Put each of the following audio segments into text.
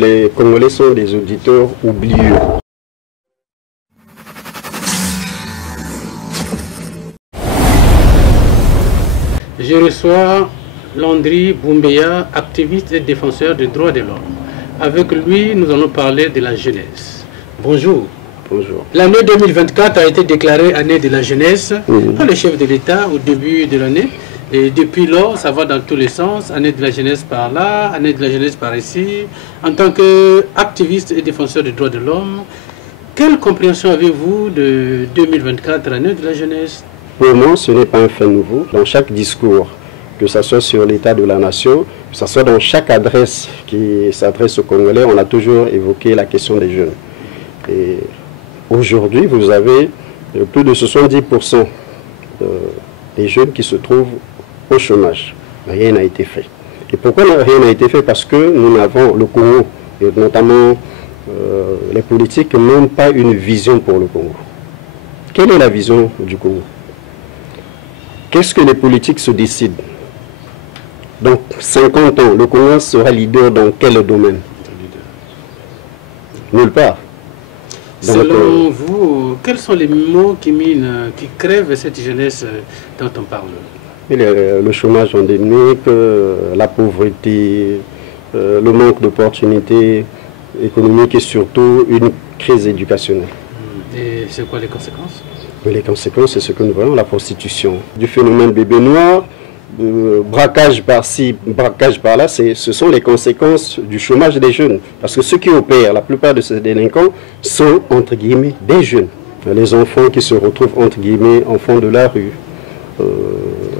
Les Congolais sont des auditeurs oublieux. Je reçois Landry Boumbeya, activiste et défenseur des droits de l'homme. Avec lui, nous allons parler de la jeunesse. Bonjour. Bonjour. L'année 2024 a été déclarée année de la jeunesse par le chef de l'État au début de l'année. Et depuis lors, ça va dans tous les sens. Année de la jeunesse par là, année de la jeunesse par ici. En tant qu'activiste et défenseur des droits de l'homme, quelle compréhension avez-vous de 2024, année de la jeunesse? Pour moi, ce n'est pas un fait nouveau. Dans chaque discours, que ce soit sur l'état de la nation, que ce soit dans chaque adresse qui s'adresse aux Congolais, on a toujours évoqué la question des jeunes. Et aujourd'hui, vous avez plus de 70% des jeunes qui se trouvent au chômage. Rien n'a été fait. Et pourquoi rien n'a été fait? Parce que nous n'avons, le Congo, et notamment les politiques, n'ont pas une vision pour le Congo. Quelle est la vision du Congo? Qu'est-ce que les politiques se décident? Dans 50 ans, le Congo sera leader dans quel domaine? Nulle part. Selon vous, quels sont les mots qui minent, qui crèvent cette jeunesse dont on parle? Le chômage endémique, la pauvreté, le manque d'opportunités économiques et surtout une crise éducationnelle. Et c'est quoi les conséquences? Les conséquences, c'est ce que nous voyons, la prostitution. Du phénomène bébé noir, braquage par-ci, braquage par-là, ce sont les conséquences du chômage des jeunes. Parce que ceux qui opèrent, la plupart de ces délinquants, sont, entre guillemets, des jeunes. Les enfants qui se retrouvent, entre guillemets, enfants de la rue.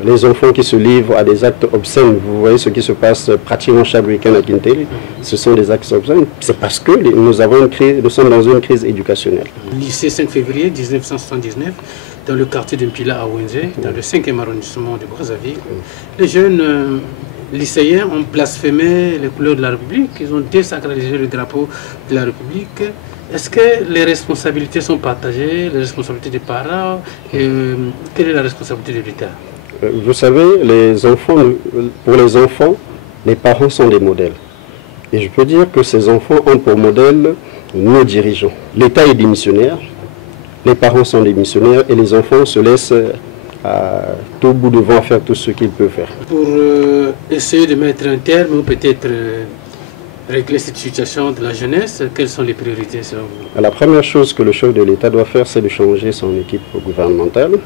Les enfants qui se livrent à des actes obscènes. Vous voyez ce qui se passe pratiquement chaque week-end à Kintéli. Ce sont des actes obscènes. C'est parce que nous sommes dans une crise éducationnelle. Lycée 5 février 1979, dans le quartier de Mpila à Ouenze, dans le 5e arrondissement de Brazzaville, les jeunes lycéens ont blasphémé les couleurs de la République. Ils ont désacralisé le drapeau de la République. Est-ce que les responsabilités sont partagées, les responsabilités des parents, et quelle est la responsabilité de l'État? Vous savez, pour les enfants, les parents sont des modèles. Et je peux dire que ces enfants ont pour modèle nos dirigeants. L'État est démissionnaire, les parents sont démissionnaires et les enfants se laissent à tout bout de vent faire tout ce qu'ils peuvent faire. Pour essayer de mettre un terme ou peut-être régler cette situation de la jeunesse, quelles sont les priorités selon vous? La première chose que le chef de l'État doit faire, c'est de changer son équipe gouvernementale,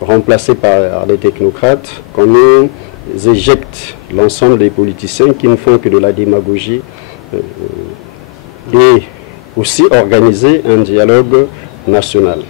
remplacée par des technocrates, qu'on nous éjecte l'ensemble des politiciens qui ne font que de la démagogie et aussi organiser un dialogue national.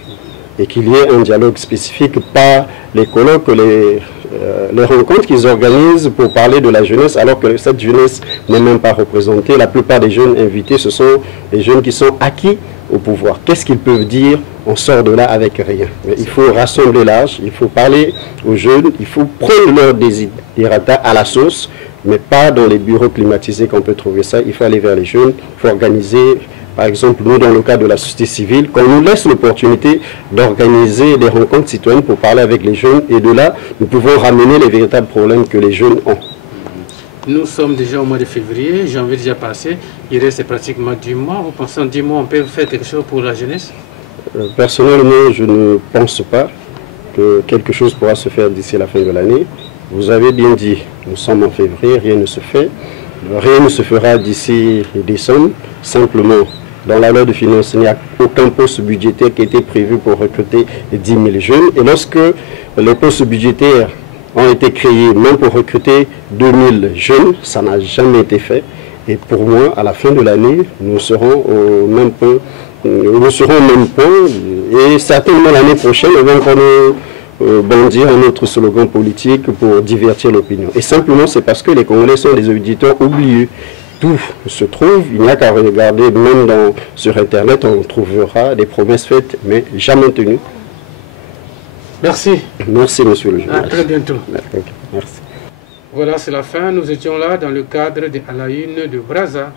Et qu'il y ait un dialogue spécifique, pas les colloques, les rencontres qu'ils organisent pour parler de la jeunesse, alors que cette jeunesse n'est même pas représentée. La plupart des jeunes invités, ce sont les jeunes qui sont acquis au pouvoir. Qu'est-ce qu'ils peuvent dire? On sort de là avec rien. Mais il faut rassembler l'âge, il faut parler aux jeunes, il faut prendre leurs desiderata à la sauce, mais pas dans les bureaux climatisés qu'on peut trouver ça. Il faut aller vers les jeunes, il faut organiser. Par exemple, nous, dans le cadre de la société civile, qu'on nous laisse l'opportunité d'organiser des rencontres citoyennes pour parler avec les jeunes, et de là, nous pouvons ramener les véritables problèmes que les jeunes ont. Nous sommes déjà au mois de février, janvier déjà passé, il reste pratiquement 10 mois. Vous pensez en 10 mois, on peut faire quelque chose pour la jeunesse? Personnellement, je ne pense pas que quelque chose pourra se faire d'ici la fin de l'année. Vous avez bien dit, nous sommes en février, rien ne se fait. Rien ne se fera d'ici décembre, simplement. Dans la loi de finances, il n'y a aucun poste budgétaire qui était prévu pour recruter 10 000 jeunes. Et lorsque les postes budgétaires ont été créés, même pour recruter 2 000 jeunes, ça n'a jamais été fait. Et pour moi, à la fin de l'année, nous serons au même point. Et certainement l'année prochaine, on va encore bandir un autre slogan politique pour divertir l'opinion. Et simplement, c'est parce que les Congolais sont des auditeurs oubliés. Tout se trouve, il n'y a qu'à regarder, même sur Internet, on trouvera des promesses faites, mais jamais tenues. Merci. Merci, monsieur le journaliste. À très bientôt. Merci. Voilà, c'est la fin. Nous étions là dans le cadre de À la Une de Brazza.